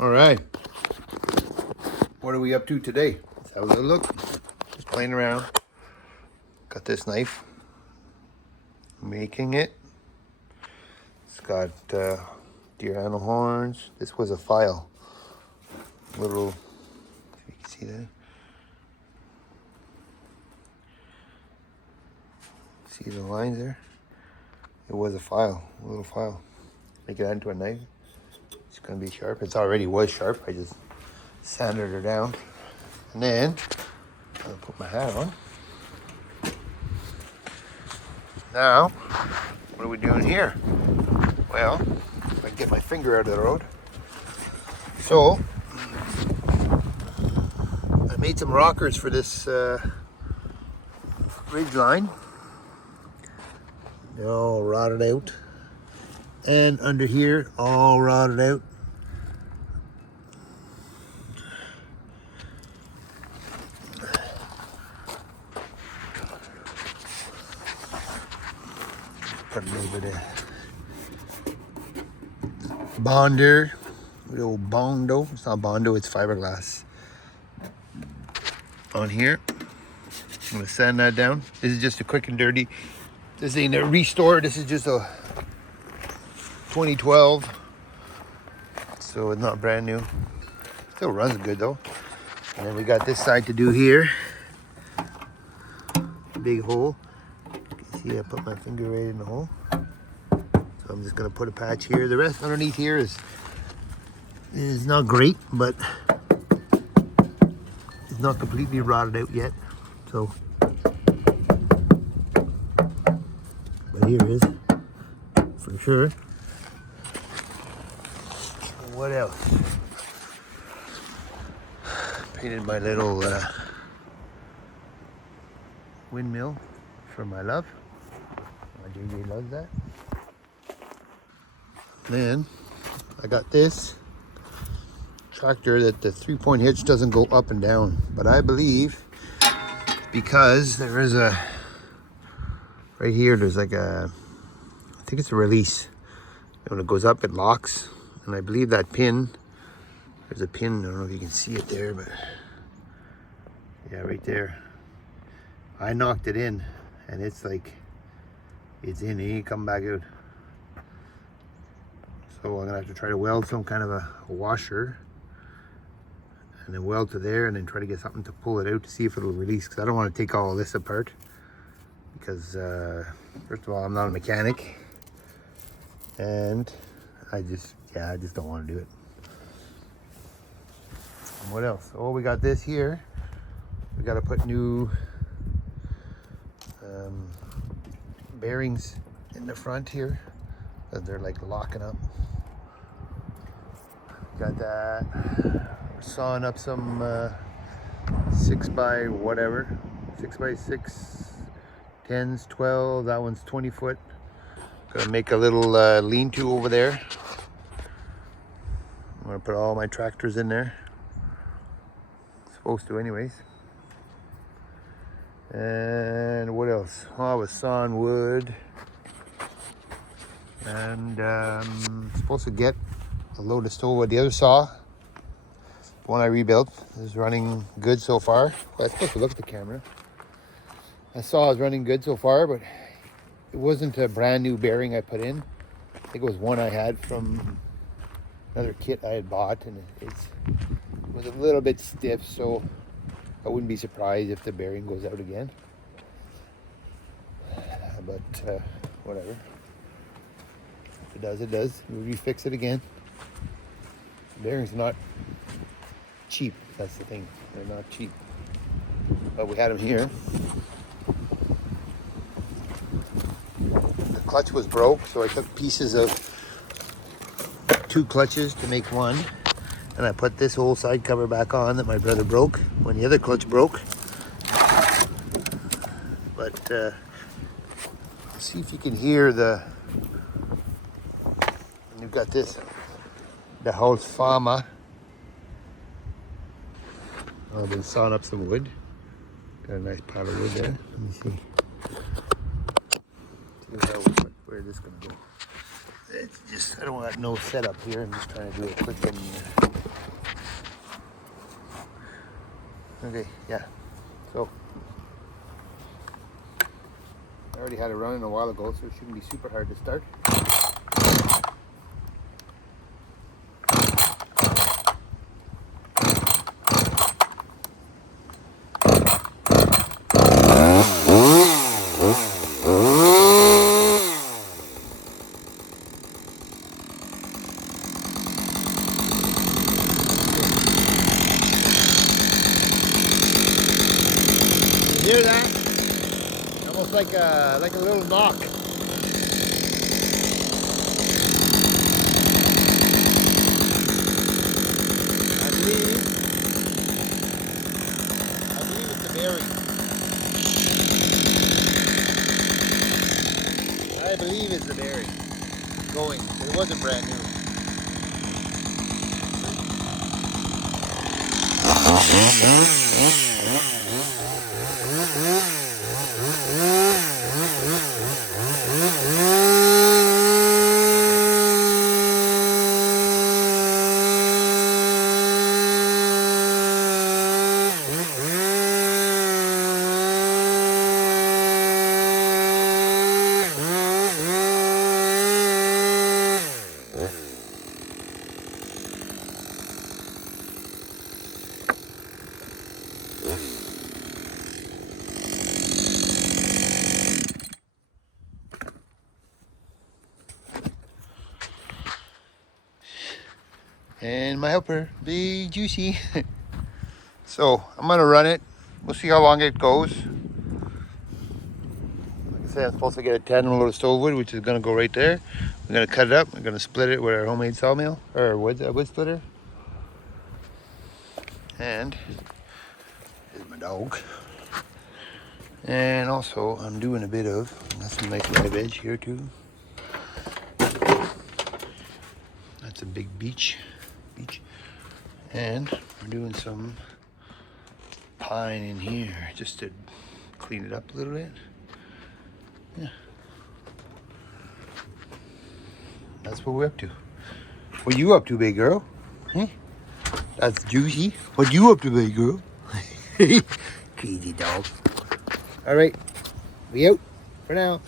All right. What are we up to today? Let's have a little look. Just playing around. Got this knife. Making it. It's got deer animal horns. This was a file. Little, if you can see that. See the lines there? It was a file, a little file. Make it into a knife. It's gonna be sharp. It's already was sharp. I just sanded her down. And then I'll put my hat on. Now, what are we doing here? Well, if I get my finger out of the road. So, I made some rockers for this ridge line. They're all rotted out. And under here, all rotted out. Put a little bit of Bonder, the old Bondo. It's not Bondo, it's fiberglass. On here, I'm gonna sand that down. This is just a quick and dirty. This ain't a restore. This is just a 2012, so it's not brand new. Still runs good though. And then we got this side to do here. Big hole. You can see I put my finger right in the hole. So I'm just gonna put a patch here. The rest underneath here is not great, but it's not completely rotted out yet. So, but here is for sure. What else? Painted my little windmill for my love. My JJ loves that. Then I got this tractor that the 3-point hitch doesn't go up and down, but I believe because there is a right here. There's like a, I think it's a release. And when it goes up, it locks. And I believe that pin, there's a pin, I don't know if you can see it there, but yeah, right there. I knocked it in and it's like, it's in, it ain't come back out. So I'm gonna have to try to weld some kind of a washer and then weld to there and then try to get something to pull it out to see if it'll release, because I don't want to take all of this apart because first of all, I'm not a mechanic and I just don't want to do it. And what else? Oh, we got this here. We got to put new bearings in the front here because they're like locking up. Got that. We're sawing up some 6x whatever, 6x6, 10s, 12. That one's 20 foot. Gonna make a little lean-to over there. I'm gonna put all my tractors in there. Supposed to anyways. And what else? Oh, I was sawing wood. And supposed to get a load of stove with the other saw. The one I rebuilt is running good so far. Well, I'm supposed to look at the camera. I saw it was running good so far, but it wasn't a brand new bearing I put in. I think it was one I had from another kit I had bought, and it was a little bit stiff, so I wouldn't be surprised if the bearing goes out again. But whatever. If it does, it does. We'll refix it again. The bearing's not cheap. That's the thing. They're not cheap. But we had them here. The clutch was broke, so I took pieces of 2 clutches to make one. And I put this whole side cover back on that my brother broke when the other clutch broke. But see if you can hear the, and you've got this, the Husqvarna. I've been sawing up some wood. Got a nice pile of wood there. Let me see. Where is this gonna go? It's just, I don't want no setup here. I'm just trying to do a quick and Okay, yeah. So I already had it running a while ago, so it shouldn't be super hard to start. You hear that? Almost like a little knock. I believe it's a bearing. I believe it's the bearing going. It wasn't brand new. And my helper, Big Juicy. So I'm gonna run it. We'll see how long it goes. Like I said, I'm supposed to get a tandem load of stove wood, which is gonna go right there. We're gonna cut it up. We're gonna split it with our homemade sawmill or wood splitter. And here's my dog. And also, I'm doing a bit of, got some nice live edge here too. That's a big beech. And we're doing some pine in here just to clean it up a little bit. Yeah. That's what we're up to. What you up to, big girl? Hey? That's Juicy. What you up to, big girl? Crazy dog. All right, we out for now.